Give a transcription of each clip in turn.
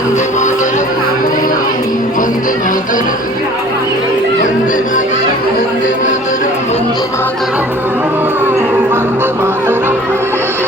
वंदे मातरम वंदे मातरम वंदे मातरम वंदे मातरम वंदे मातरम वंदे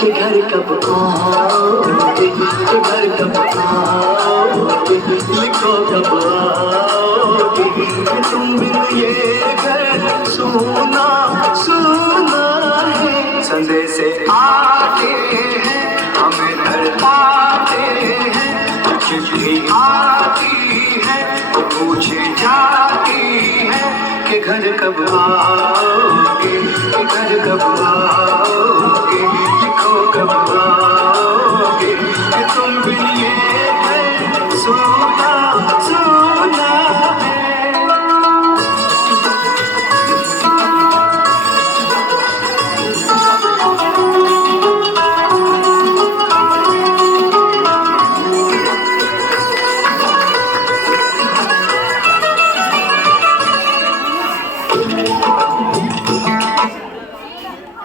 कि घर कब आओगे, कि घर कब आओगे, लिखो कब आओगे, कि तुम बिन ये घर सुना सुना है। संदेश आते हैं हमें तड़पाते हैं, चिट्ठी आती है तो पूछे जाती है कि घर कब आओगे, कि घर कब आओगे, लिखो कब आओगे, कि तुम बिन ये घर सुना